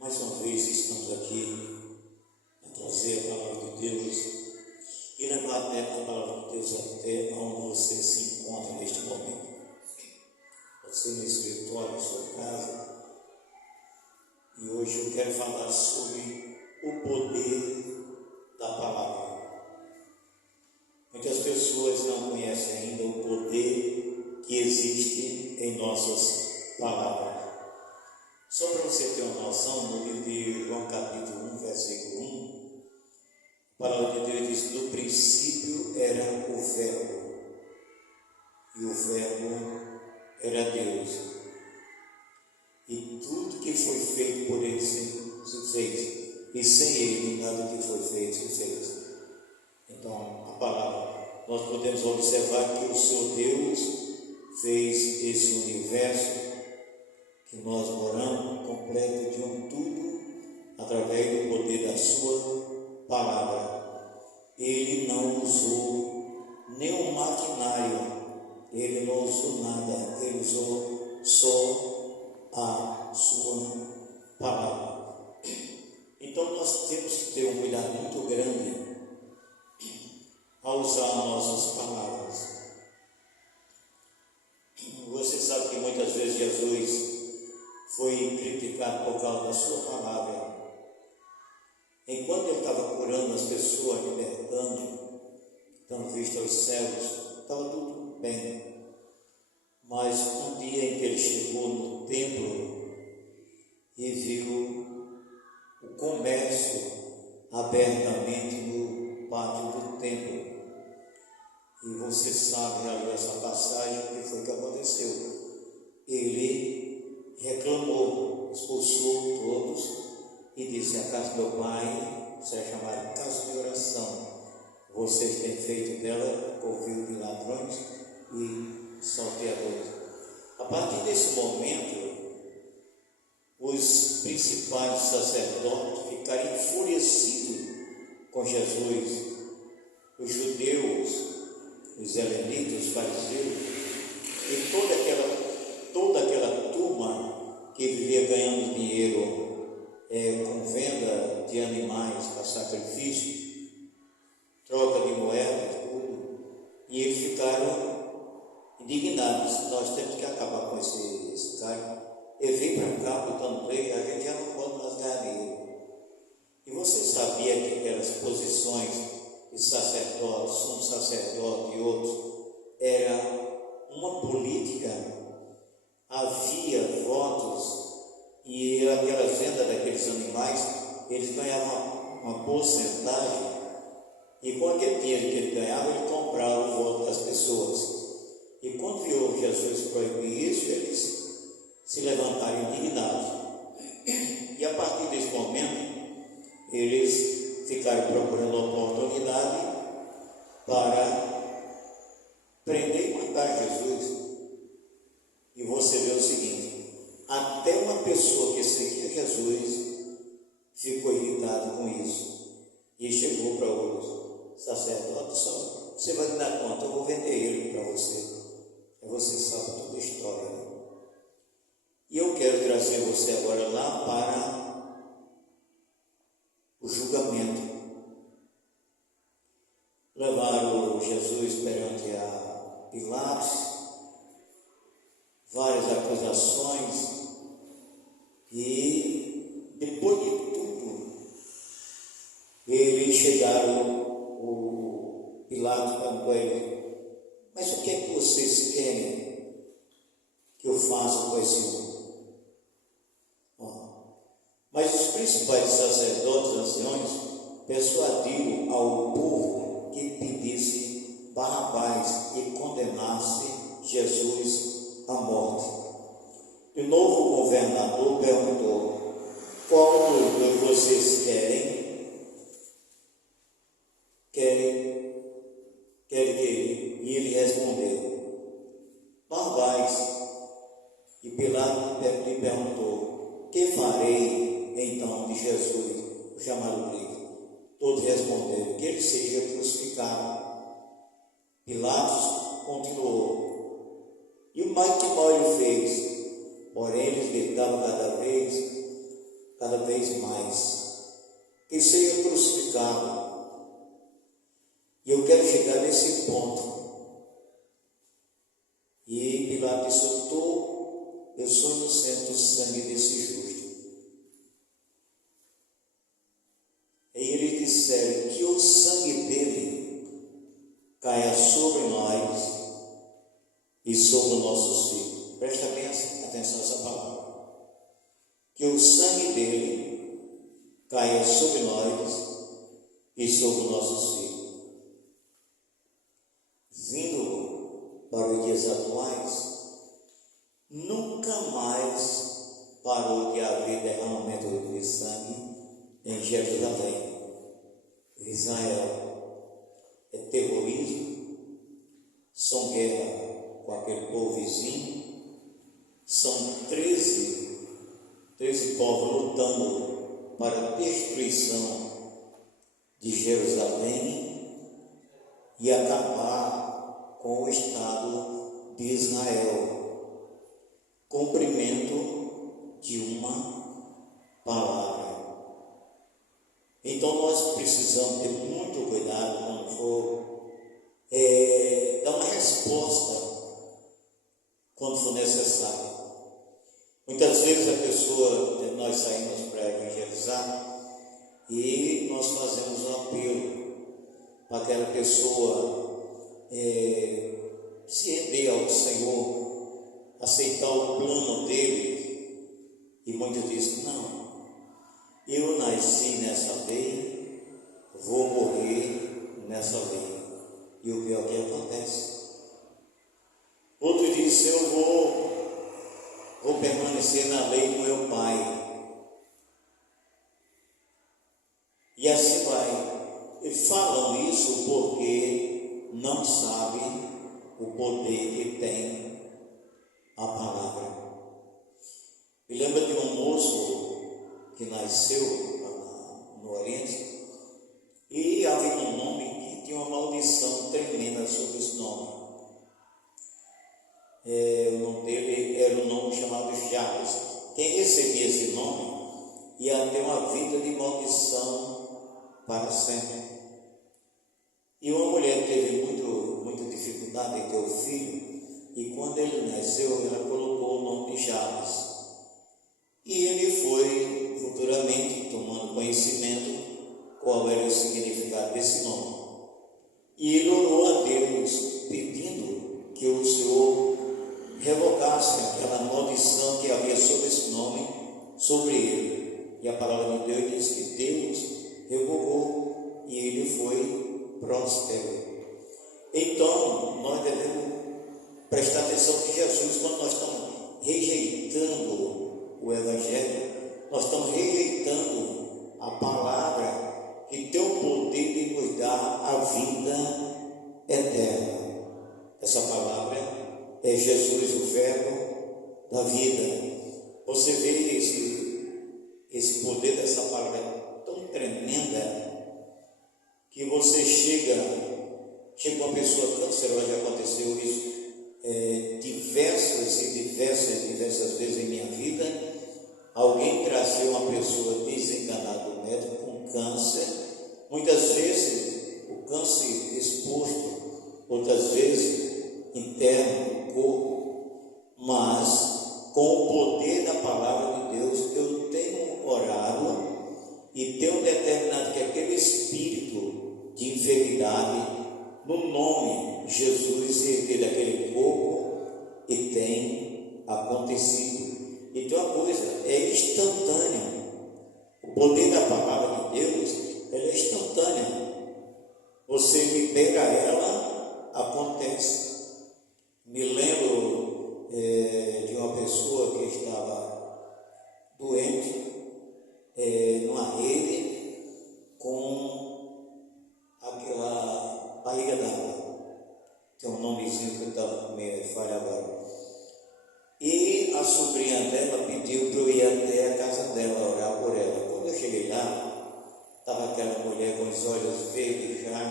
Mais uma vez estamos aqui a trazer a palavra de Deus e levar a palavra de Deus até onde você se encontra neste momento. Pode ser no escritório, na sua casa. E hoje eu quero falar sobre o poder da palavra. Muitas pessoas não conhecem ainda o poder que existe em nossas palavras. Só para você ter uma noção, no livro de João capítulo 1, versículo 1, a palavra de Deus diz: no princípio era o Verbo, e o Verbo era Deus, e tudo que foi feito por ele se fez, e sem ele nada que foi feito se fez. Então, a palavra, nós podemos observar que o Senhor Deus fez esse universo que nós moramos, completo de um tudo, através do poder da sua palavra. Ele não usou nenhum maquinário, ele não usou nada, ele usou só a sua palavra. Então nós temos que ter um cuidado muito grande ao usar nossas palavras. Você sabe que muitas vezes Jesus foi criticado por causa da sua palavra. Enquanto ele estava curando as pessoas, libertando, dando vista aos cegos, estava tudo bem. Mas um dia em que ele chegou no templo e viu o comércio abertamente no pátio do templo, e você sabe, já leu essa passagem, o que foi que aconteceu? Ele reclamou, expulsou todos e disse: a casa do meu pai será chamada casa de oração. Vocês têm feito dela covil de ladrões e salteadores. A partir desse momento, os principais sacerdotes ficaram enfurecidos com Jesus. Os judeus, os helenitas, os fariseus e toda aquela turma que vivia ganhando dinheiro com venda de animais para sacrifício, troca de moedas, tudo, e eles ficaram indignados. Nós temos que acabar com esse cara. Ele veio para cá botando lei, a gente já não pode mais ganhar dinheiro. E você sabia que aquelas posições de sacerdote, sumo sacerdote e outros, era uma política? Havia votos e aquelas vendas daqueles animais, eles ganhavam uma porcentagem, e com aquele dinheiro que ele ganhava, ele comprava o voto das pessoas. E quando viu Jesus proibir isso, eles se levantaram indignados. E a partir desse momento, eles ficaram procurando oportunidade para prender e matar Jesus. E você vê o seguinte: até uma pessoa que seguia Jesus ficou irritado com isso e chegou para os sacerdotes: só você vai me dar conta, eu vou vender ele para você. E você sabe toda a história, né? E eu quero trazer você agora lá para o julgamento. Levaram Jesus perante a Pilatos, várias acusações, e depois de tudo, eles chegaram, o Pilatos perguntou a ele: mas o que é que vocês querem que eu faça com esse homem? Mas os principais sacerdotes anciões persuadiram ao povo que pedisse Barrabás e condenasse Jesus à morte. O novo governador perguntou: qual dos dois vocês querem? E ele respondeu: Barrabás. E Pilatos lhe perguntou: que farei então de Jesus, o chamado Cristo? Todos responderam: que ele seja crucificado. Pilatos continuou: e o mais que mal ele fez? Porém eles gritavam cada vez cada vez mais, que seja crucificado. E eu quero chegar nesse ponto. E Pilatos disse: eu sou inocente do sangue desse justo. E eles disseram: que o sangue dele caia sobre nós e sobre os nossos filhos. Presta bem atenção a essa palavra. Que o sangue dele caia sobre nós e sobre os nossos filhos. Vindo para os dias atuais, nunca mais parou de haver derramamento de sangue em Jerusalém. Israel é terrorismo, são guerra com aquele povo vizinho, são 13 povos lutando para a destruição de Jerusalém e acabar com o Estado de Israel. Cumprimento de uma palavra. Então nós precisamos ter muito cuidado quando for dar uma resposta quando for necessário. Muitas vezes nós saímos para evangelizar e nós fazemos um apelo para aquela pessoa se render ao Senhor, aceitar o plano dele. E muitos dizem: não, eu nasci nessa lei, vou morrer nessa lei. E o pior que acontece. Outros dizem: eu vou permanecer na lei do meu pai. E assim vai. E falam isso porque não sabem o poder que tem a palavra. Me lembra de um moço que nasceu no Oriente, e havia um nome que tinha uma maldição tremenda sobre esse nome. O nome dele era um nome chamado Jabes. Quem recebia esse nome ia ter uma vida de maldição para sempre. E uma mulher teve muita dificuldade em ter o filho, e quando ele nasceu, ela colocou o nome de Jabes. E ele foi futuramente tomando conhecimento qual era o significado desse nome. E ele orou a Deus, pedindo que o Senhor revogasse aquela maldição que havia sobre esse nome, sobre ele. E a palavra de Deus diz que Deus revogou e ele foi próspero. Então, nós devemos prestar atenção que Jesus, quando nós estamos rejeitando o Evangelho, nós estamos rejeitando a palavra que tem o poder de nos dar a vida eterna. Essa palavra é Jesus, o verbo da vida. Você vê esse poder dessa palavra tão tremenda, que você chega uma pessoa cancerosa. Já aconteceu isso diversas vezes em minha vida. Alguém trazia uma pessoa desenganada do médico com câncer, muitas vezes o câncer exposto, outras vezes interno no corpo, mas com o poder da palavra de Deus eu tenho orado e tenho determinado que aquele espírito de enfermidade, no nome de Jesus, retire daquele corpo, e tem acontecido. Então a coisa é instantânea. O poder da palavra de Deus, ela é instantânea. Você libera ela, acontece. Me lembro de uma pessoa que estava doente numa rede com aquela barriga d'água. Tem um nomezinho que está me falha agora. E a sobrinha dela pediu para eu ir até a casa dela, orar por ela. Quando eu cheguei lá, estava aquela mulher com os olhos verdes já,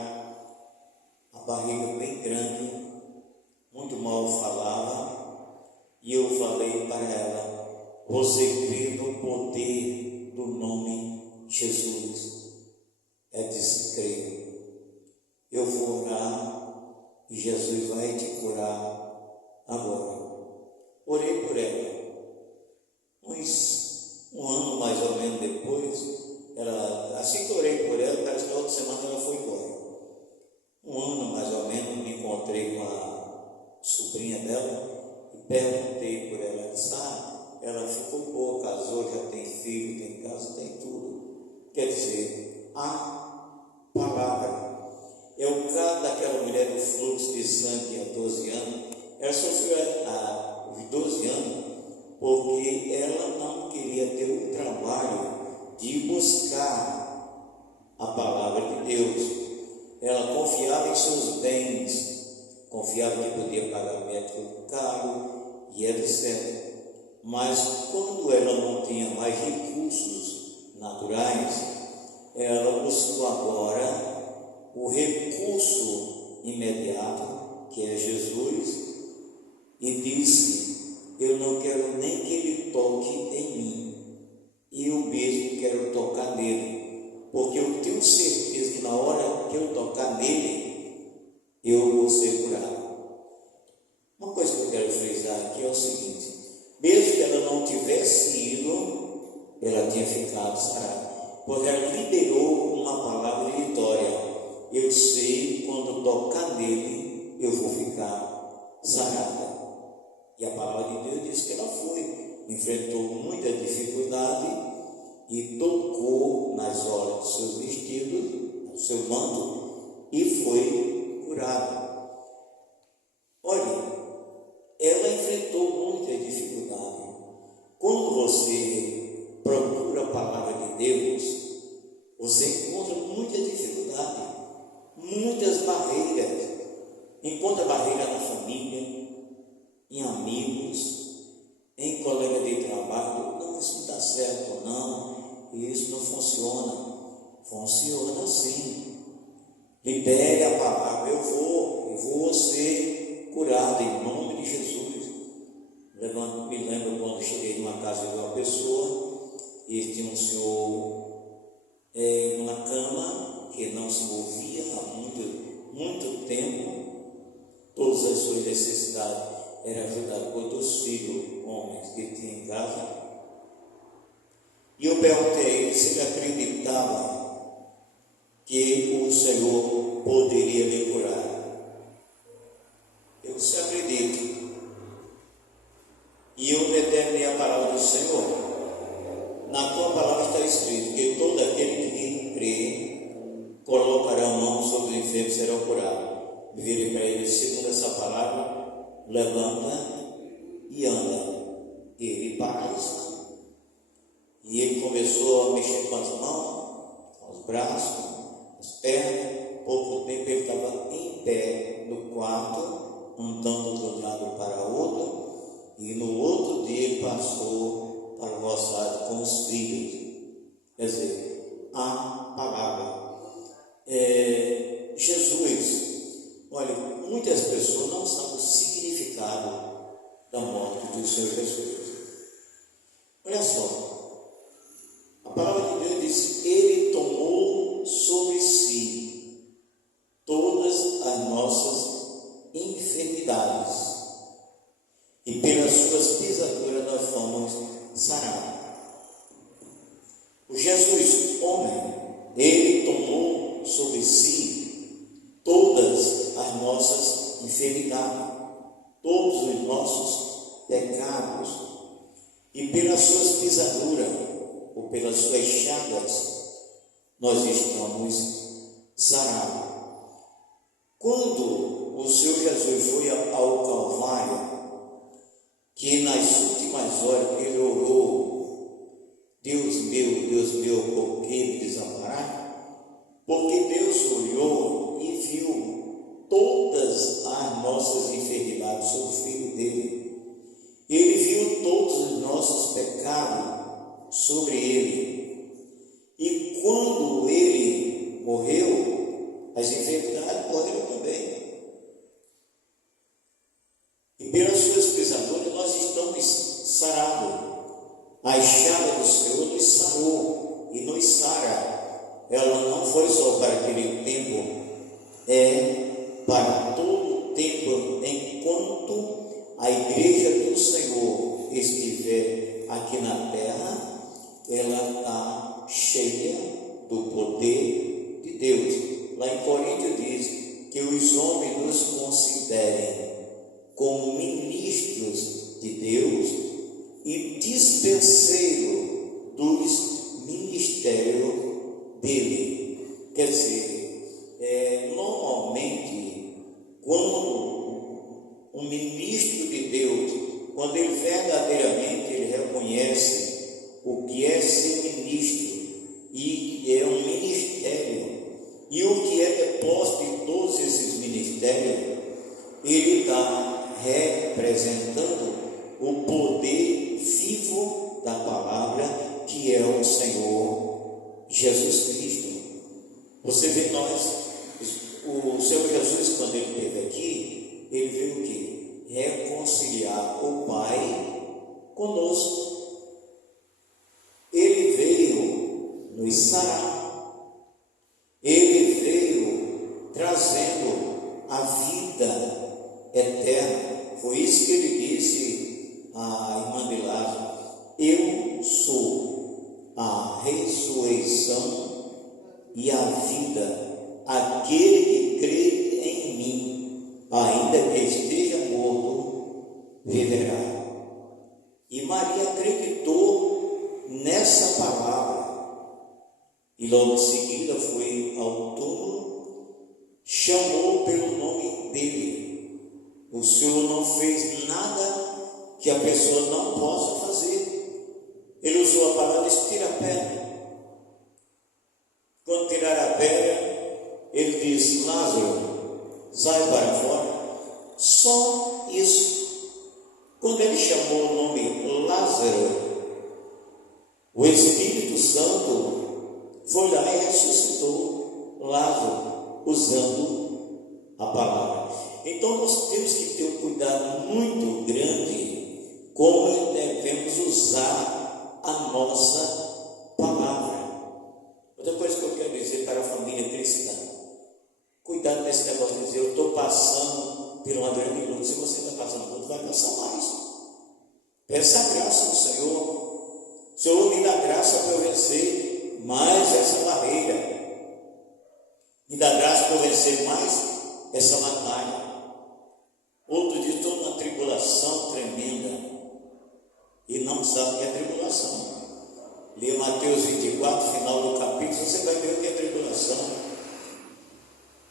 a barriga bem grande, muito mal falava, e eu falei para ela: você crê no poder do nome Jesus. É descrever. Eu vou orar e Jesus vai te curar agora. Orei por ela. Um ano mais ou menos depois, assim que orei por ela, parece que na outra semana ela foi embora. Um ano mais ou menos, me encontrei com a sobrinha dela e perguntei por ela. Ela disse: ela ficou boa, casou, já tem filho, tem casa, tem tudo. Quer dizer, a palavra. É o caso daquela mulher do fluxo de sangue há 12 anos. Ela sofreu os 12 anos porque ela não queria ter o trabalho de buscar a palavra de Deus. Ela confiava em seus bens, confiava que podia pagar médico caro e etc. Mas quando ela não tinha mais recursos naturais, ela buscou agora o recurso imediato, que é Jesus, e disse: eu não quero nem que ele toque em mim, eu mesmo quero tocar nele, porque eu tenho certeza que na hora que eu tocar nele, eu vou ser curado. Uma coisa que eu quero frisar aqui é o seguinte: mesmo que ela não tivesse ido, ela tinha ficado sarada, porque ela liberou uma palavra de vitória. Eu sei, quando tocar nele, eu vou ficar sarada. E a palavra de Deus diz que ela foi, enfrentou muita dificuldade e tocou nas orlas dos seus vestidos, no seu manto, e foi curada. Olha, ela enfrentou muita dificuldade. Quando você procura a palavra de Deus, você encontra muita dificuldade, muitas barreiras. Encontra barreira na família, em amigos, em colega de trabalho. Não, isso não está certo, não, isso não funciona. Funciona sim. Libere a palavra: eu vou ser curado em nome de Jesus. Me lembro quando cheguei numa casa de uma pessoa e tinha um senhor numa cama que não se movia há muito tempo. Todas as suas necessidades eram ajudadas por 2 filhos homens que tinha em casa. E eu perguntei a ele se ele acreditava que o Senhor poderia me curar. Eu disse: acredito. E eu determinei a palavra do Senhor. Na tua palavra está escrito que todo aquele que crê colocará a mão sobre o enfermo e será curado. Virei para ele: segundo essa palavra, levanta e anda. E ele paralisou. E ele começou a mexer com as mãos, com os braços, com as pernas. Pouco tempo ele estava em pé no quarto, andando de um lado para o outro. E no outro dia ele passou para o roçado com os filhos. Quer dizer, a palavra. Jesus. Olha, muitas pessoas não sabem o significado da morte do Senhor Jesus. Olha só, a palavra de Deus diz: ele tomou sobre si todas as nossas enfermidades, e pelas suas pisaduras nós fomos sarados. O Jesus, homem, ele tomou sobre si todas as nossas enfermidades, todos os nossos pecados, e pelas suas pisaduras, ou pelas suas chagas, nós estamos sarados. Quando o Senhor Jesus foi ao Calvário, que nas últimas horas que ele orou: Deus meu, por que me desamparaste? Porque Deus olhou e viu todas as nossas enfermidades sobre o Filho dele. Ele viu todos os nossos pecados sobre ele. E quando ele morreu, as enfermidades morreram também. E pelas suas pisaduras nós estamos sarados. A a chaga do Senhor nos sarou e nos sara. Ela não foi só para aquele tempo, é para todo o tempo, enquanto a igreja do Senhor estiver aqui na terra, ela está cheia do poder de Deus. Lá em Coríntios diz que os homens nos considerem como ministros de Deus e dispenseiros dos ministérios dele. Quer dizer, normalmente, quando um ministro de Deus, quando ele verdadeiramente ele reconhece o que é ser ministro e que é um ministério e o que é depósito de todos esses ministérios, ele está representando o poder vivo da palavra, que é o Senhor Jesus Cristo. Você vê o Senhor Jesus, quando ele esteve aqui, ele veio o quê? Reconciliar o Pai conosco. Ele veio nos sarar. Ele veio trazendo a vida eterna. Foi isso que ele disse à irmã de Lázaro: eu sou a ressurreição e a vida. Aquele que crê em mim, ainda que esteja morto, viverá. E Maria acreditou nessa palavra, e logo em seguida foi ao túmulo, chamou pelo nome dele. O Senhor não fez nada que a pessoa não possa fazer. Ele usou a palavra de tira a pedra. Quando tirar a pedra, ele diz: Lázaro, sai para fora. Só isso. Quando ele chamou o nome Lázaro, o Espírito Santo foi lá e ressuscitou Lázaro, usando a palavra. Então nós temos que ter um cuidado muito grande como devemos usar a nossa palavra. Outra coisa que eu quero dizer para a família cristã: cuidado nesse negócio de dizer eu estou passando por uma grande luta. Se você está passando por luta, vai passar mais. Peça a graça do Senhor. O Senhor me dá graça para eu vencer mais essa barreira. Me dá graça para eu vencer mais essa batalha. Outro dia estou numa tribulação tremenda e não sabe o que é tribulação. Leia Mateus 24, final do capítulo, você vai ver o que é tribulação.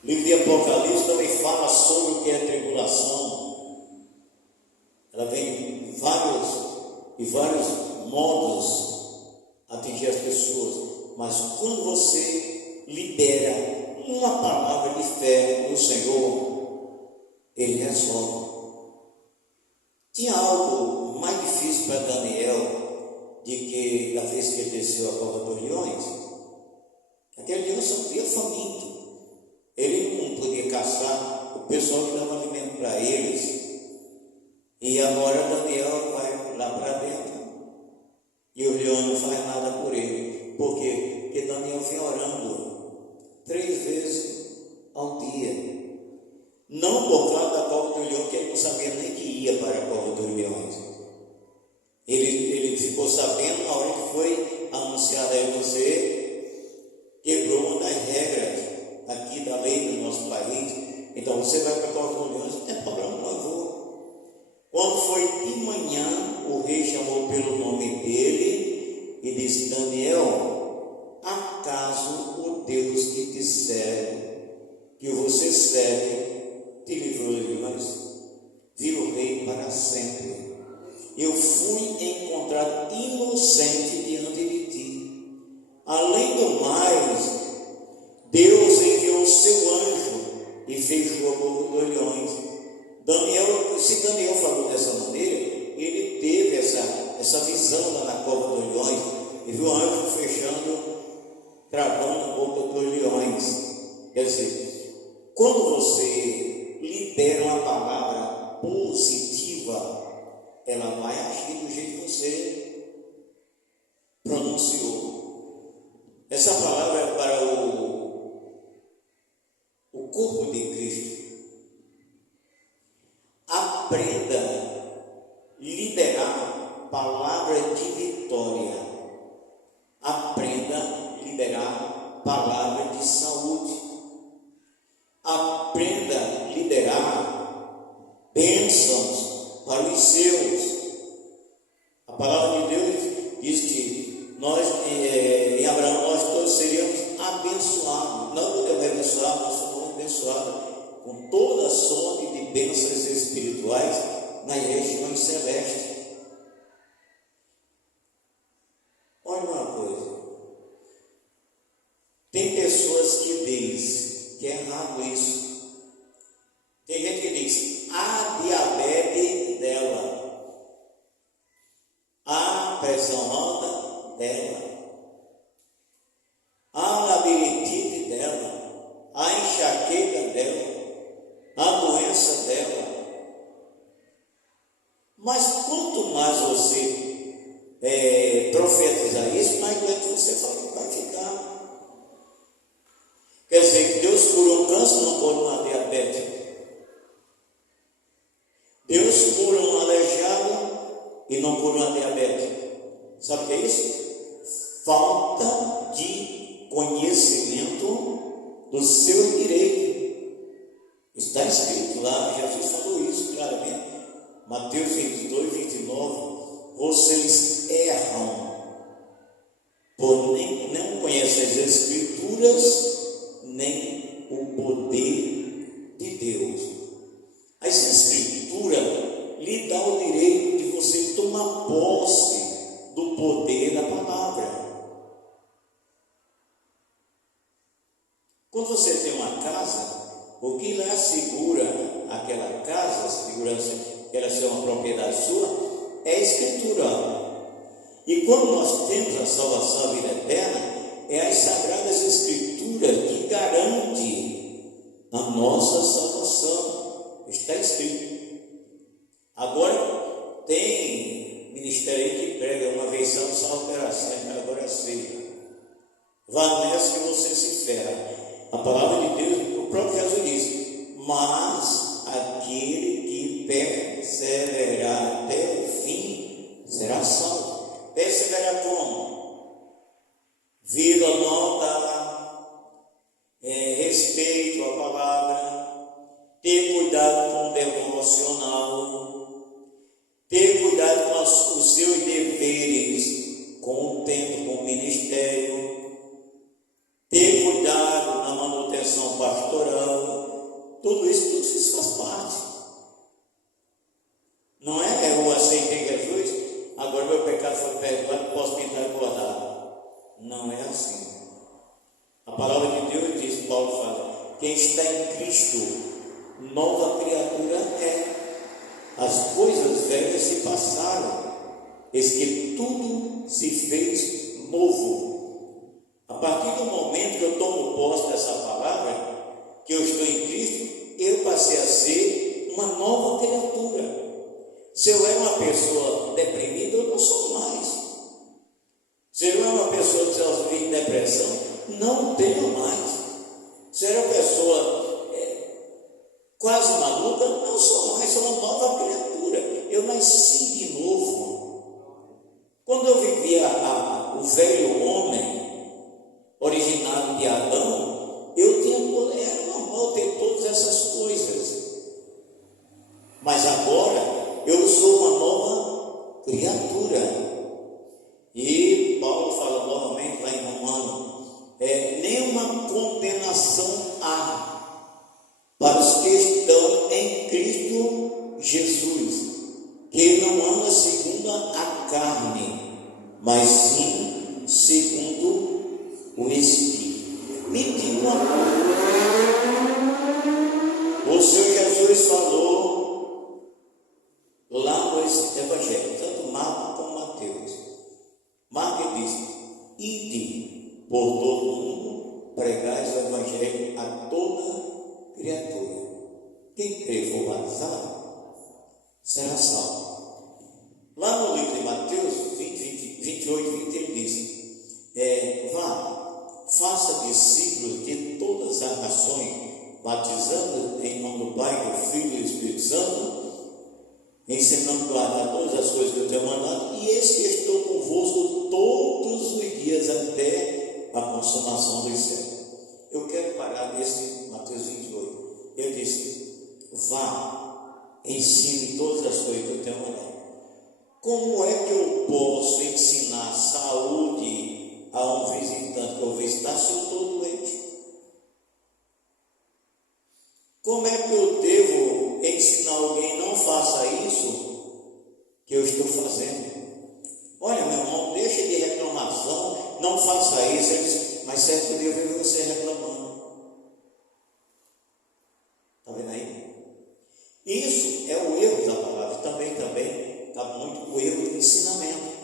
O livro de Apocalipse também fala sobre o que é tribulação. Ela vem em vários modos atingir as pessoas, mas quando você libera uma palavra de fé no Senhor, Ele resolve. Tinha algo mais difícil para Daniel de que da vez que ele desceu a cova dos leões. Aquele leão só via faminto. Ele não podia caçar, o pessoal que dava alimento para eles. E agora Daniel vai lá para dentro e o leão não faz nada por ele. Por quê? Porque Daniel vinha orando 3 vezes ao dia. Não por causa da cova do leão, que ele não sabia nem que ia para a cova dos leões. Ele ficou sabendo na hora que foi anunciado aí: você quebrou uma das regras aqui da lei do nosso país, então você vai para a cova dos leões. Não tem problema, não, eu vou. Quando foi de manhã, o rei chamou pelo nome dele e disse: Daniel, acaso o Deus que te serve, que você serve, te livrou de leões? Viva o rei para sempre. Eu fui encontrado inocente diante de ti. Além do mais, Deus enviou o seu anjo e fechou a boca dos leões. Se Daniel falou dessa maneira, ele teve essa visão lá na cova dos leões. Ele viu o anjo fechando, travando a boca dos leões. Quer dizer, quando você libera uma palavra positiva, ela vai agir do jeito que você aprenda a liderar bênçãos para os seus. A palavra de Deus diz que nós, em Abraão, nós todos seríamos abençoados. Não podemos abençoar, nós somos abençoados com toda a sorte de bênçãos espirituais nas regiões celestes. Olha uma coisa, tem pessoas que dizem que é errado isso. Tem gente que diz: a diabetes dela, a pressão alta dela, a labirintite dela, a enxaqueca dela, a doença dela. Mas quanto mais você profetizar isso, mais doente você vai ficar. Quer dizer, que Deus curou um câncer, não curou uma diabetes. Deus cura um aleijado e não cura uma diabetes. Sabe o que é isso? Falta de conhecimento do seu direito. Está escrito lá, Jesus falou isso claramente. Mateus 22, 29. Vocês erram, por não conhecem as Escrituras, nem o poder de Deus. As Escrituras lhe dá o direito de você tomar posse do poder da palavra. Quando você tem uma casa, o que lá segura aquela casa, a segurança que ela seja uma propriedade sua, é a Escritura. E quando nós temos a salvação, a vida eterna, é as Sagradas Escrituras que garantem a nossa salvação. Está escrito. Agora, tem ministério aí que prega uma vez só, salvará sempre, agora é ceia. Vá nessa que você se ferra. A palavra de Deus, o próprio Jesus diz: mas aquele que perseverar até o fim será salvo. Perseverar como? Vida nova, respeito à palavra, ter cuidado com o devocional, ter cuidado com os seus deveres, com o tempo, com o ministério, ter cuidado na manutenção pastoral. Tudo isso faz parte. Não é eu aceitei Jesus, agora meu pecado foi perdoado, posso pintar e bordar. Não é assim. A palavra de Deus diz, Paulo fala: quem está em Cristo, nova criatura é. As coisas velhas se passaram, eis que tudo se fez novo. A partir do momento que eu tomo posse dessa palavra, que eu estou em Cristo, eu passei a ser uma nova criatura. Se eu era uma pessoa deprimida, eu não sou mais. Se eu era uma pessoa que sofria de depressão, não tenho mais. Se eu era uma pessoa quase maluca, não sou mais, sou uma nova criatura. Eu nasci de novo. Quando eu vivia o velho homem, originado de Adão, era normal ter todas essas coisas. Mas agora, eu sou uma nova criatura. E Paulo fala novamente lá em Romanos: nenhuma condenação há para os que estão em Cristo Jesus, que não anda segundo a carne, mas sim segundo o Espírito. Me diga uma coisa: o Senhor Jesus falou lá no Evangelho, tanto Marcos como Mateus. Marcos diz: ide por todo mundo, pregais o Evangelho a toda criatura. Quem crer e for batizado será salvo. Lá no livro de Mateus 28, 20, ele diz: vá, faça discípulos de todas as nações, batizando em nome do Pai, do Filho e do Espírito Santo, ensinando a guardar todas as coisas que eu tenho mandado, e eis que estou convosco todos os dias até a consumação dos séculos. Eu quero parar nesse Mateus 28. Ele não faça isso. Ele diz, mas certo dia eu vejo você reclamando. Está vendo aí? Isso é o erro da palavra. Também está muito o erro do ensinamento.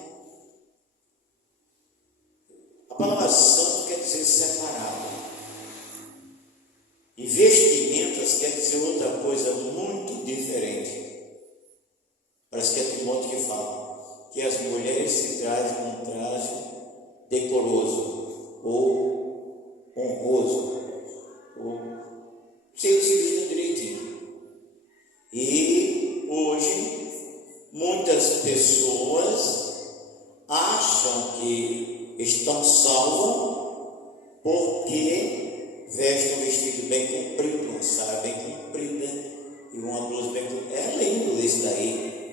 A palavra santo quer dizer separado. E vestimentas quer dizer outra coisa muito diferente. Parece que é Timóteo que fala que as mulheres se trazem um traje decoroso ou honroso, ou se vestem direitinho. E hoje muitas pessoas acham que estão salvas porque vestem um vestido bem comprido, uma saia bem comprida e uma blusa bem comprida. É lindo isso daí.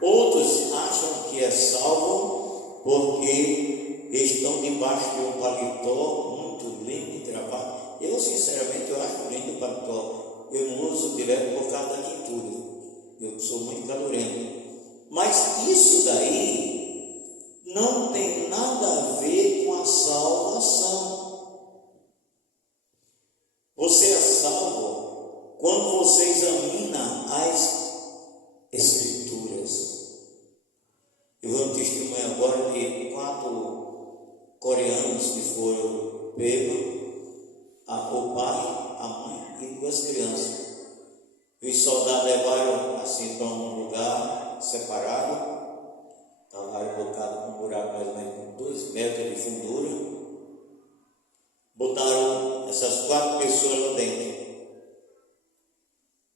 Outros acham que é salvo porque estão debaixo de um paletó muito lindo e travado. Eu sinceramente acho lindo o paletó. Eu não uso direto por causa da quintura. Eu sou muito calorento. Mas isso daí não tem nada a ver com a salvação. Você é salvo quando você examina as Escrituras. Eu vou testemunhar agora de 4 coreanos que foram pegos, o pai, a mãe e 2 crianças. E os soldados levaram assim para um lugar separado, estava colocado num buraco mais ou menos 2 metros de fundura. Botaram essas 4 pessoas lá dentro.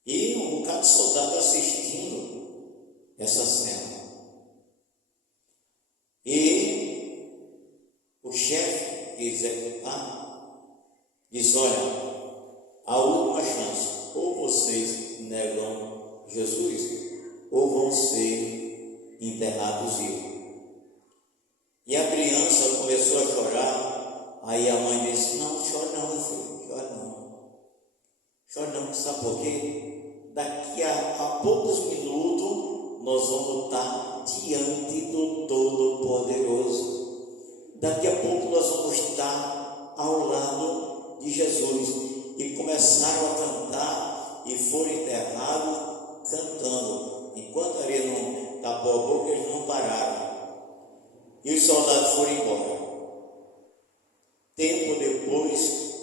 E um bocado de soldado assistindo essa cena. E o chefe que executar diz, olha, a última chance, ou vocês negam Jesus, ou vão ser enterrados vivos. E a criança começou a chorar. Aí a mãe disse, não, chora não, meu filho, chora não. Chora não, sabe por quê? Daqui a poucos minutos nós vamos estar diante do Todo-Poderoso. Daqui a pouco nós vamos estar ao lado de Jesus. E começaram a cantar e foram enterrados cantando. Enquanto a areia não tapou a boca, eles não pararam. E os soldados foram embora. Tempo depois,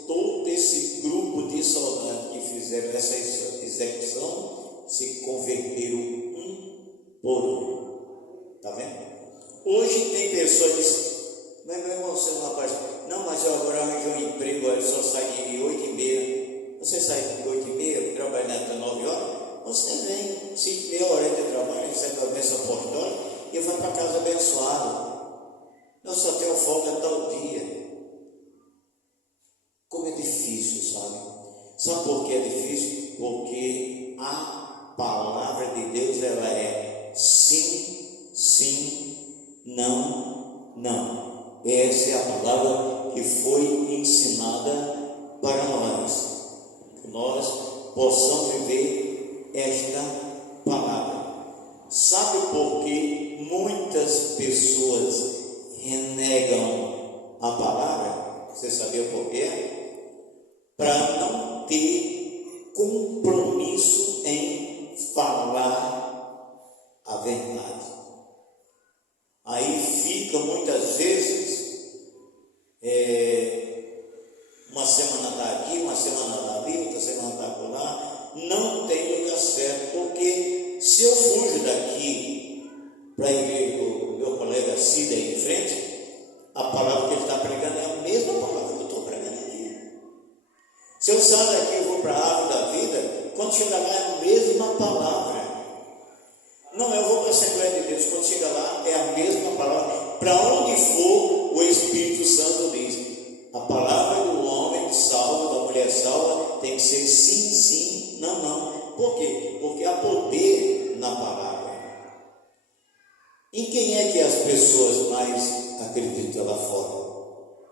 todo esse grupo de soldados que fizeram essa execução se converteram um por um. Está vendo? Hoje tem pessoas que dizem, mas meu irmão, você não rapaz, não, mas eu agora arranjei um emprego, eu só saio de 8h30. Você sai de 8h30, trabalha até 9 horas, você vem, se meia hora de trabalho, recebe a bênção apostólica e vai para casa abençoado. Eu só tenho folga tal dia. Como é difícil, sabe? Sabe por que é difícil? Porque a palavra de Deus, ela é sim, sim, não, não. Essa é a palavra que foi ensinada para nós. Que nós possamos viver esta palavra. Sabe por que muitas pessoas renegam a palavra? Você sabia por quê? Para não ter compromisso em falar a verdade. Aí fica muitas vezes uma semana está aqui, uma semana está ali, outra semana está por lá, não tem lugar certo, porque se eu fujo daqui para ir ver o meu colega Cida aí em frente, a palavra que ele está pregando é a mesma palavra que eu estou pregando aqui. Se eu saio daqui e vou para a árvore da vida, quando chegar lá é a mesma palavra. Não, eu vou para a Assembleia de Deus, quando chegar lá é a mesma palavra. Para onde for, o Espírito Santo diz. A palavra do homem salva, da mulher salva, tem que ser sim, sim, não, não. Por quê? Porque há poder na palavra. Em quem é que as pessoas mais acreditam lá fora?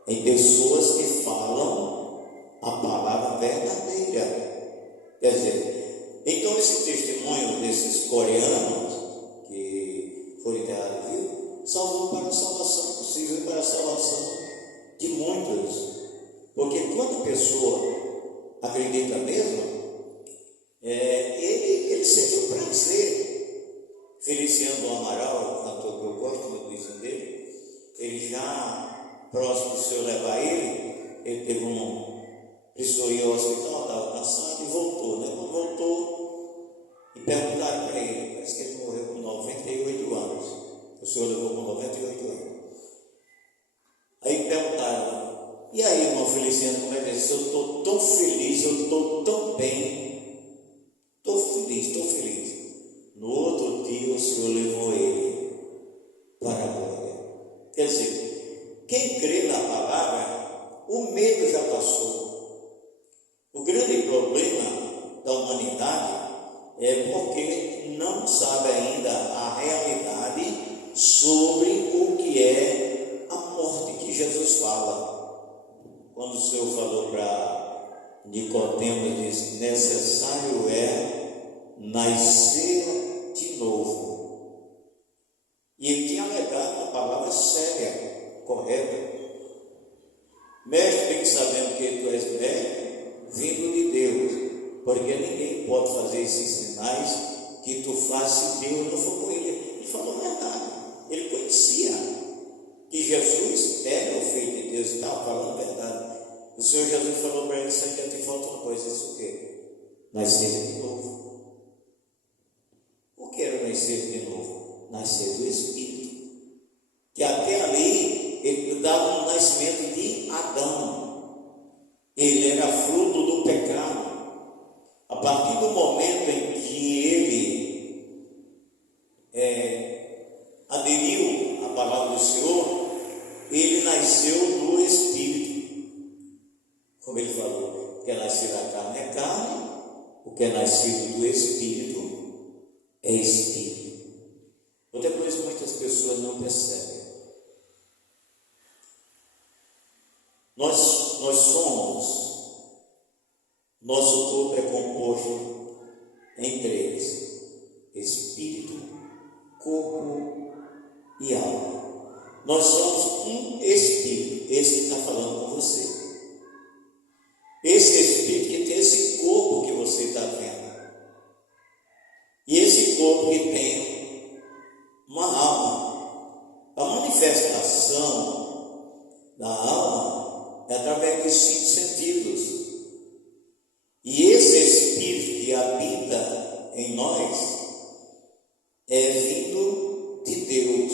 Em pessoas que falam a palavra verdadeira. Quer dizer, então esse testemunho desses coreanos que foram enterrados vivos, salvou para a salvação, possível para a salvação já próximo do senhor levar ele precisou ir ao hospital, estava cansado e voltou, né? Quando voltou, e perguntaram para ele, parece que ele morreu com 98 anos, o senhor levou com 98 anos. Aí perguntaram, e aí, irmão Feliciano, como é que é isso? Eu estou tão feliz, eu estou tão bem, estou feliz. No outro dia o Senhor levou ele para a glória. Quer dizer, quem crê na palavra, o medo já passou. O grande problema da humanidade é porque não sabe ainda a realidade sobre o que é a morte que Jesus fala. Quando o Senhor falou para Nicodemos, disse: necessário é nascer de novo. E ele tinha alegado uma palavra séria, correta. Mestre, fique sabendo que tu és mestre, vindo de Deus, porque ninguém pode fazer esses sinais que tu fazes se Deus não for com ele. Ele falou a verdade, ele conhecia que Jesus era o Filho de Deus, estava falando a verdade. O Senhor Jesus falou para ele: isso ainda te falta uma coisa, isso o quê? Nascer de novo. O que era nascer de novo? Nascer do Espírito. Que até ali ele dava um nascimento de Adão. Ele era fruto do pecado. A partir do momento em que ele aderiu à palavra do Senhor, ele nasceu do Espírito. Como ele falou, o que é nascido da carne é carne, o que é nascido do Espírito é Espírito. Outra coisa que muitas pessoas não percebem. Nós somos, nosso corpo é composto em três: espírito, corpo e alma. Nós somos um espírito, esse que está falando com você. Esse espírito que tem esse corpo que você está vendo. E esse corpo que tem uma alma. A manifestação da alma é através dos 5 sentidos. E esse Espírito que habita em nós é vindo de Deus,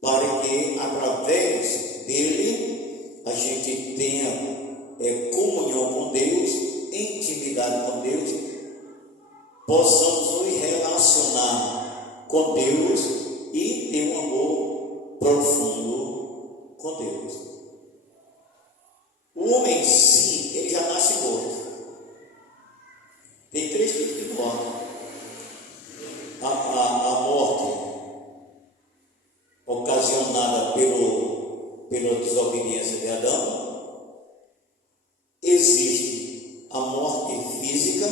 para que através dele a gente tenha comunhão com Deus, intimidade com Deus, possamos nos relacionar com Deus e ter um amor profundo com Deus. O homem em si, ele já nasce morto. Tem 3 tipos de morte: a morte ocasionada pela desobediência de Adão. Existe a morte física,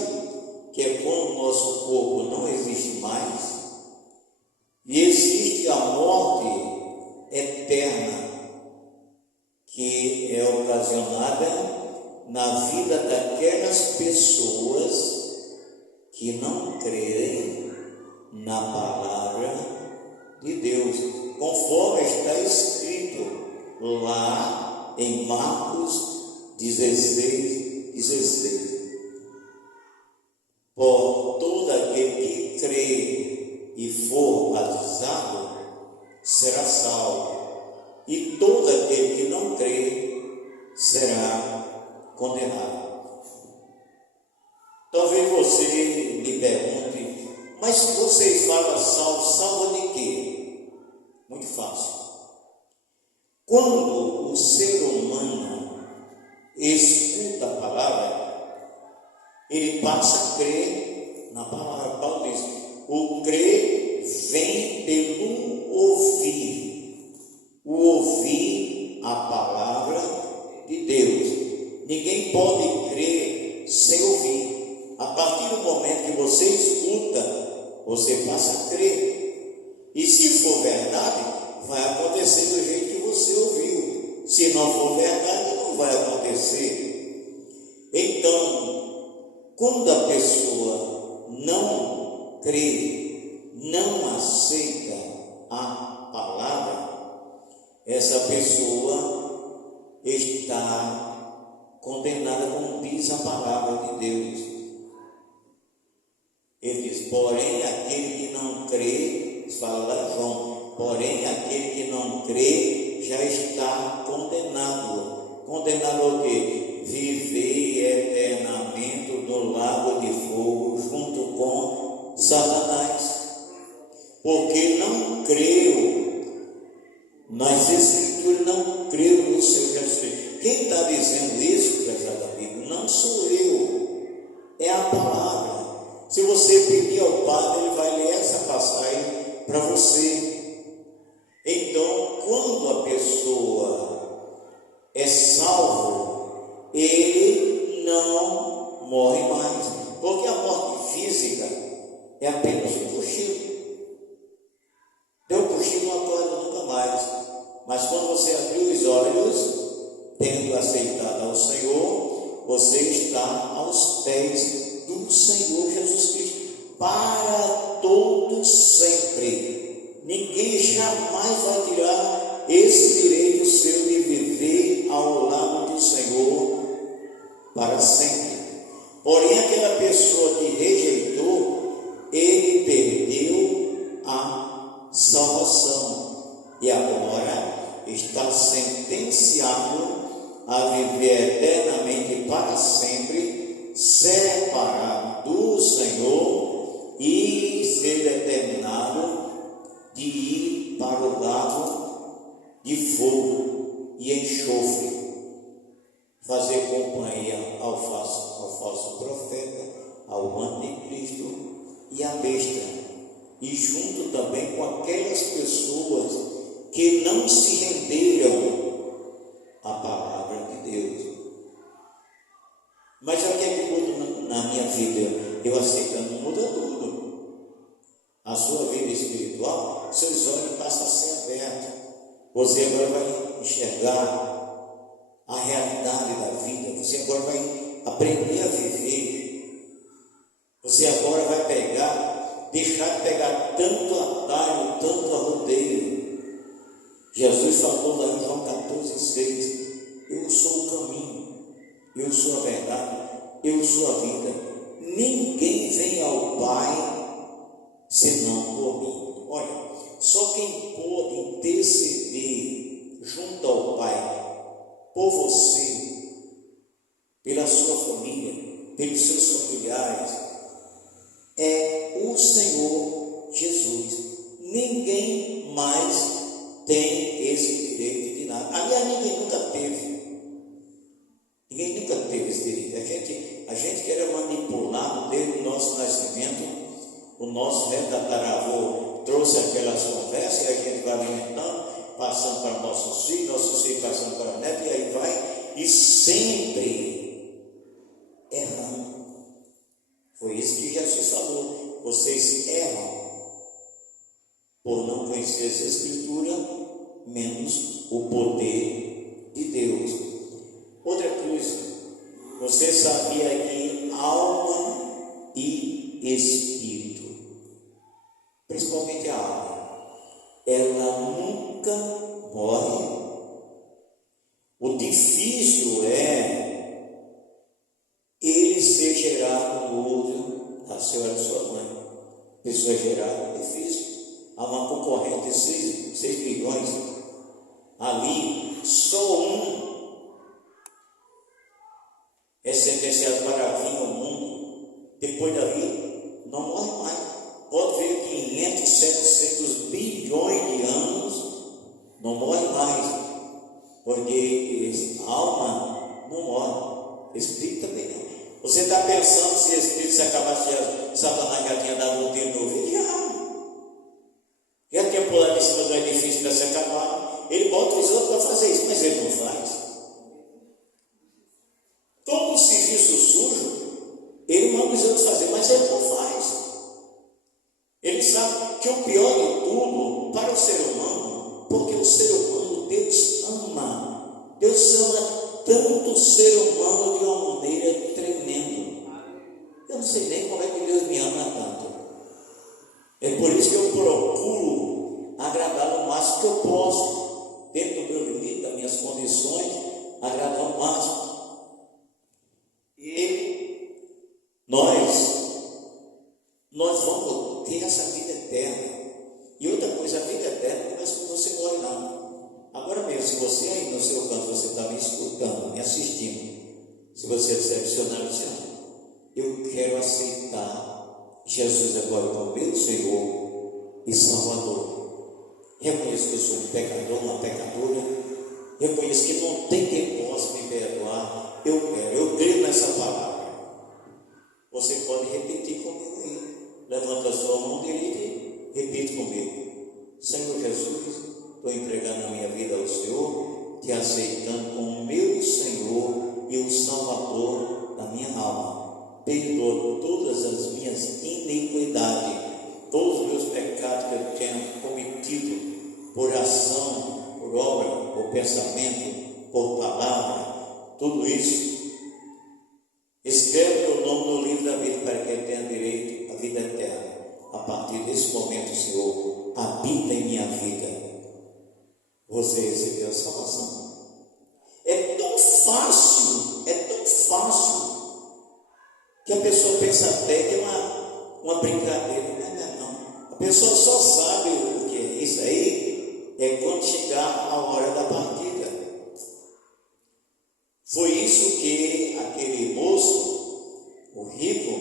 que é quando o nosso corpo não existe mais. E existe a morte eterna, que é ocasionada na vida daquelas pessoas que não creem na palavra de Deus, conforme está escrito lá em Marcos 16. Por todo aquele que crê e for batizado será salvo, e todo aquele que não crê será condenado. Talvez você me pergunte: mas você fala salvo de quê? Muito fácil. Quando o ser humano escuta a palavra, ele passa a crer na palavra. Paulo diz: o crer vem pelo ouvir, o ouvir a palavra de Deus. Ninguém pode crer sem ouvir. A partir do momento que você escuta, você passa a crer. E se for verdade, vai acontecer do jeito que você ouviu. Se não for verdade, não vai acontecer. Então, quando a pessoa não crê, não aceita a palavra, essa pessoa está condenada, como diz a palavra de Deus. Ele diz: porém aquele que não crê, fala lá João, porém aquele que não crê já está condenado. Condenado ao quê? Viver eternamente no lago de fogo junto com Satanás, porque não creu nas Escrituras, não creu no seu Jesus. Quem está dizendo isso, prezado amigo, não sou eu, é a palavra. Se você pedir ao Padre, ele vai ler essa passagem para você. Então, quando a pessoa é salvo, ele não morre mais, porque a morte física é apenas um cochilo. Deu um cochilo, não acorda nunca mais. Mas quando você abrir os olhos, tendo aceitado ao Senhor, você está aos pés do Senhor Jesus Cristo para todo sempre. Ninguém jamais vai tirar esse direito seu de viver ao lado do Senhor para sempre. Porém, aquela pessoa que rejeitou, ele perdeu a salvação e agora está sentenciado a viver eternamente para sempre, separado do Senhor e ser determinado de ir para o lago de fogo e enxofre, fazer companhia ao falso profeta, ao anticristo e à besta, e junto também com aquelas pessoas que não se renderam à palavra de Deus. Mas o que é que muda na minha vida? Eu aceitando, muda tudo. A sua vida espiritual, seus olhos passam a ser abertos. Você agora vai enxergar a realidade da vida. Você agora vai aprender a viver. Você agora vai deixar de pegar tanto atalho, tanto arrodeio. Jesus falou lá em João 14,6: eu sou o caminho, eu sou a verdade, eu sou a vida. Ninguém vem ao Pai senão por mim. Olha, só quem pode interceder junto ao Pai por você, pela sua família, pelos seus familiares, é o Senhor Jesus. Ninguém mais tem esse direito de nada. Aliás, ninguém nunca teve. Ninguém nunca teve esse direito. A gente que era manipulado desde o nosso nascimento. O nosso tataravô trouxe aquelas conversas e a gente vai alimentando, passando para nossos filhos passando para o neto, e aí vai, e sempre errando. Foi isso que Jesus falou: vocês erram por não conhecer essa Escritura, menos o poder de Deus. Outra coisa, você sabia que alma e espírito, principalmente a alma, ela nunca morre. O difícil é ele ser gerado no útero da senhora de sua mãe. Pessoa gerada é difícil. Há uma concorrente de 6 bilhões. Ali, só um é sentenciado para vir ao mundo. Depois dali, não morre mais. Pode ver 500, 700 bilhões de anos, não morre mais. Porque a alma não morre. Espírito também não. Você está pensando se espírito se acabasse, Satanás já tinha dado um tiro no ouvido? Já tinha pulado em cima do edifício para se acabar. Ele bota os outros para fazer isso, mas ele não faz. Todo o serviço sujo, ele manda os outros fazer, mas ele não faz. Ele sabe que o pior de tudo para o ser humano, porque o ser humano, Deus ama. Deus ama tanto o ser humano de uma maneira tremenda. Eu não sei nem como é que Deus me ama tanto. É por isso que eu procuro agradar o máximo que eu posso, dentro do minhas condições, agradar ao máximo. E nós vamos ter essa vida eterna. E outra coisa, a vida eterna não é quando você morre, não. Agora mesmo, se você aí no seu canto, você está me escutando, me assistindo, se você é decepcionado, eu quero aceitar Jesus agora como meu Senhor e Salvador. Reconheço que eu sou um pecador, uma pecadora. Reconheço que não tem quem possa me perdoar. Eu creio nessa palavra. Você pode repetir comigo aí. Levanta a sua mão direita e repite comigo. Senhor Jesus, estou entregando a minha vida ao Senhor, te aceitando como meu Senhor e o Salvador da minha alma. Perdoa todas as minhas iniquidades, todos os meus pecados que eu tenho cometido, por ação, por obra, por pensamento, por palavra, tudo isso. Escreve o nome no livro da vida para que ele tenha direito à vida eterna. A partir desse momento, Senhor, habita em minha vida. Você recebeu a salvação. É tão fácil, que a pessoa pensa até que é uma brincadeira. Não. A pessoa só sabe o que é isso aí, é quando chegar a hora da partida. Foi isso que aquele moço, o rico,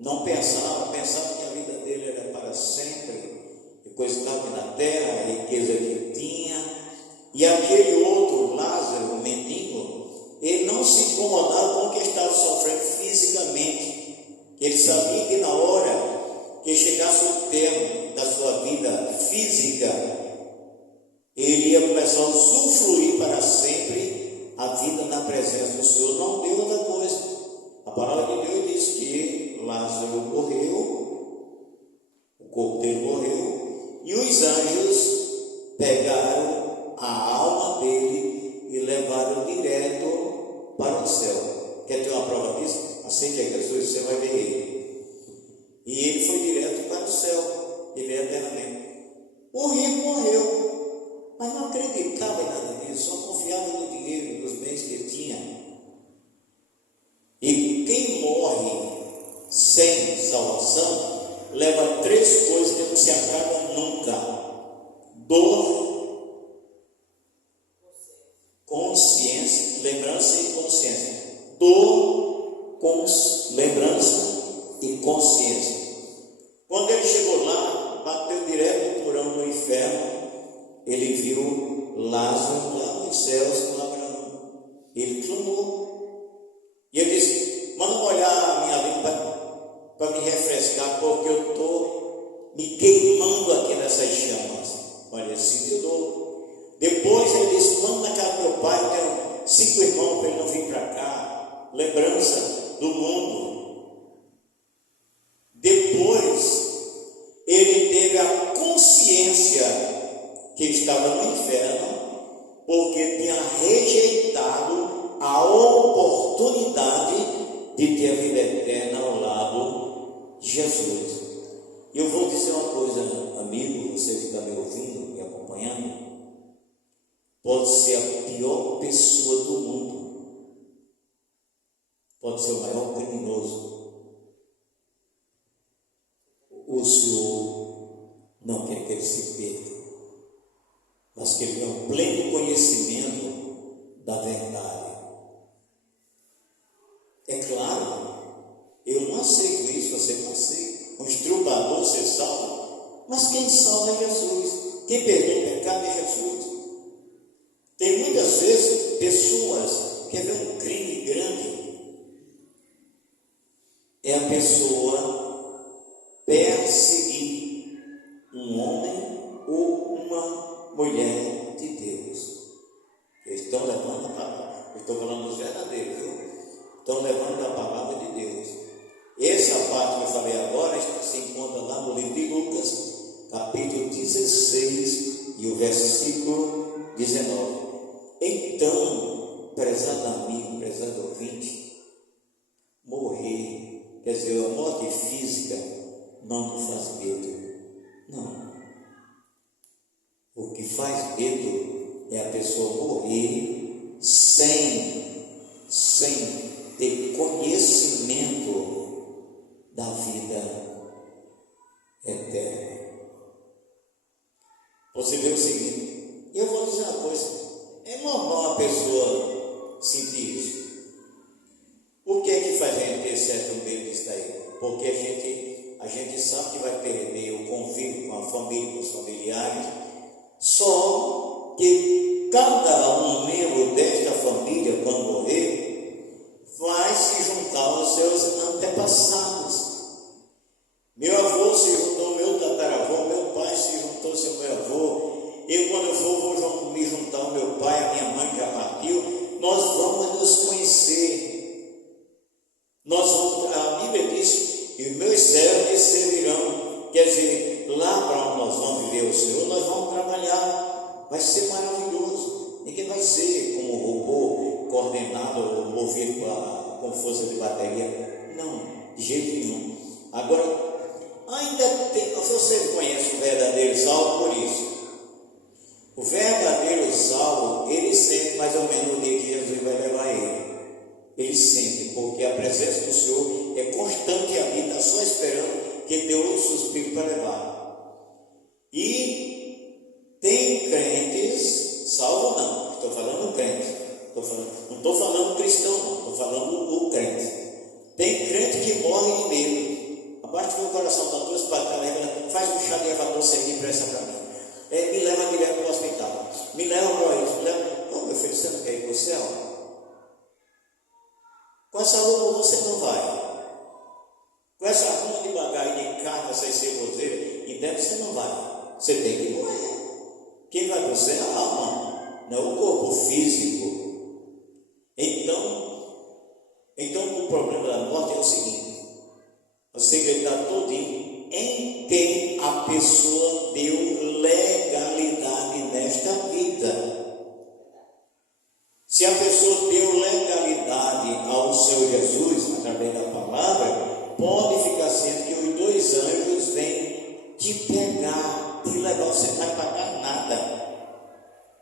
não pensava que a vida dele era para sempre, e coisa estava aqui na terra, a riqueza que tinha. E aquele outro, Lázaro, o mendigo, ele não se incomodava com o que estava sofrendo fisicamente. Ele sabia que na hora que chegasse o termo da sua vida física, ele ia começar a usufruir para sempre a vida na presença do Senhor. Não deu outra coisa. A palavra de Deus diz que Lázaro morreu, o corpo dele morreu, e os anjos pegaram a alma dele e levaram direto para o céu. Quer ter uma prova disso? Aceite a Jesus, você vai ver ele. E ele foi direto para o céu, ele é eternamente. O rico morreu, mas não acreditava em nada disso, só confiava no dinheiro, nos bens que ele tinha. E quem morre sem salvação leva 3 coisas que não se acabam nunca: dor, consciência, lembrança e consciência. Dor, lembrança e consciência. Quando ele chegou lá, bateu direto no porão do inferno, ele viu Lázaro lá nos céus com Abraão. Ele clamou. E ele disse: manda molhar a minha língua para me refrescar, porque eu estou me queimando aqui nessas chamas. Olha, ele sentiu dor. Depois ele disse: manda na casa do meu pai, eu tenho 5 irmãos para ele não vir para cá. Lembrança do mundo. Depois ele teve a consciência que estava no inferno, porque tinha rejeitado a oportunidade de ter a vida eterna ao lado de Jesus. E eu vou dizer uma coisa, amigo, você que está me ouvindo, me acompanhando, pode ser a pior pessoa do mundo, pode ser o maior criminoso. O Senhor não quer que ele se perca, mas que ele tenha um pleno conhecimento da verdade. É claro, eu não aceito isso, você não aceita. Um estrupador ser salvo, mas quem salva é Jesus. Quem perdoa o pecado é Jesus. Tem muitas vezes pessoas que vê um crime grande, é a pessoa perseguir um homem ou uma mulher de Deus. Eles estão levando a palavra, eu estou falando dos verdadeiros, viu? Estão levando a palavra de Deus. Essa parte que eu falei agora se encontra lá no livro de Lucas, capítulo 16 e o versículo 19. Então, prezado amigo, prezado ouvinte, morrer, quer dizer, a morte física não nos faz medo. Não. O que faz medo é a pessoa morrer sem ter conhecimento da vida eterna. Você vê o seguinte, eu vou dizer uma coisa, é normal a pessoa sentir isso. Por que que faz a gente ter certo medo disso daí? Porque a gente sabe que vai perder o convívio com a família, com os familiares, só que cada um membro desta família, quando morrer, vai se juntar aos seus antepassados. Meu avô se juntou ao meu tataravô, meu pai se juntou ao meu avô, eu quando eu for vou me juntar ao meu pai, a minha mãe já partiu, nós vamos nos conhecer. A Bíblia diz que os meus servos servirão, quer dizer, lá para onde nós vamos viver o Senhor, nós vamos trabalhar, vai ser maravilhoso. Ninguém vai ser como um robô coordenado ou movido com força de bateria, não, de jeito nenhum. Agora, ainda tem, você conhece o verdadeiro salvo por isso. O verdadeiro salvo, ele sente mais ou menos o dia que Jesus vai levar ele. Ele sente, porque a presença do Senhor é constante ali, está só esperando que dê outro suspiro para levar. E tem crentes, salvo não, estou falando crente, não estou falando cristão não, estou falando o crente. Tem crente que morre de medo. Abaixa o meu coração, dá duas patas, faz um chá de erva e presta para mim. Me leva para o hospital, me leva para isso, me leva. Não, meu filho, você não quer ir para o céu? Com essa roupa você não vai. Com essa roupa de bagagem de carne, essas ceboseiras, e dentro você não vai. Você tem que morrer. Quem vai para o céu é a alma, não é o corpo físico. Então o problema da morte é o seguinte: o segredo está todinho em quem a pessoa deu legalidade nesta vida. Se a pessoa deu legalidade ao seu Jesus, através da palavra, pode ficar ciente que os dois anjos vêm te pegar, te levar, você não vai pagar nada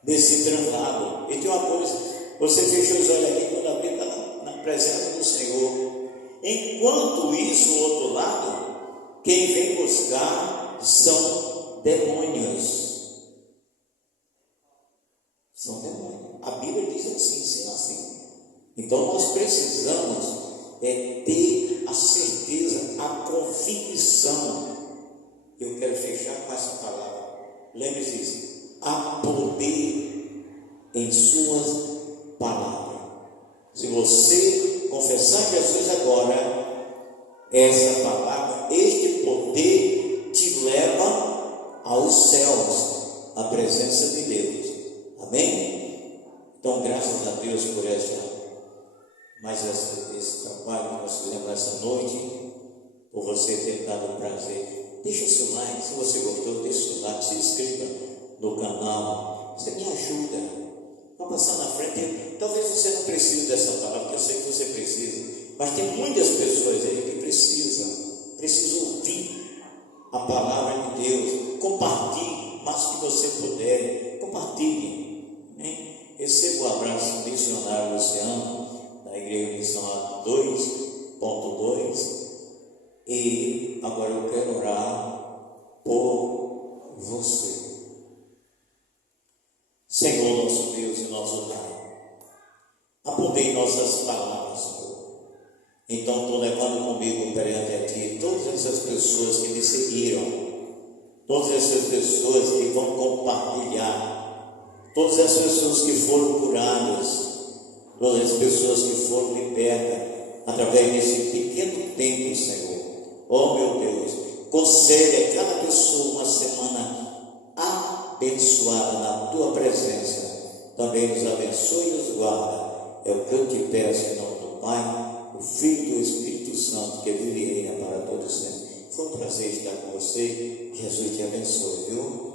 nesse translado. E tem uma coisa, você fecha os olhos aqui, quando abrir, está na presença do Senhor. Enquanto isso, o outro lado, quem vem buscar são demônios. São demônios. A Bíblia diz assim. Então nós precisamos ter a certeza, a convicção. Eu quero fechar com essa palavra. Lembre-se disso. Há poder em suas palavras. Se você confessar Jesus agora, essa palavra, este poder te leva aos céus, à presença de Deus. Amém? Então, graças a Deus por esse trabalho que nós fizemos essa noite, por você ter dado o prazer. Deixa o seu like, se você gostou, deixa o seu like, se inscreva no canal, você me ajuda. Vamos passar na frente. Talvez você não precise dessa palavra, porque eu sei que você precisa, mas tem muitas pessoas aí que precisam ouvir a palavra de Deus. Compartilhe, mas que você puder, compartilhe. Amém? Receba o abraço do missionário Luciano, da Igreja Missionária 2.2. E agora eu quero orar por você. Senhor, nosso Deus e nosso Pai, apontei nossas palavras, Senhor. Então estou levando comigo perante a Ti todas essas pessoas que me seguiram, todas essas pessoas que vão compartilhar, todas as pessoas que foram curadas, todas as pessoas que foram libertas através desse pequeno tempo, Senhor. Oh meu Deus, concede a cada pessoa uma semana abençoada na Tua presença. Também nos abençoe e nos guarda. É o que eu te peço em nome do Pai, do Filho e do Espírito Santo, que vive e reina para todos sempre. Foi um prazer estar com você. Jesus te abençoe, viu?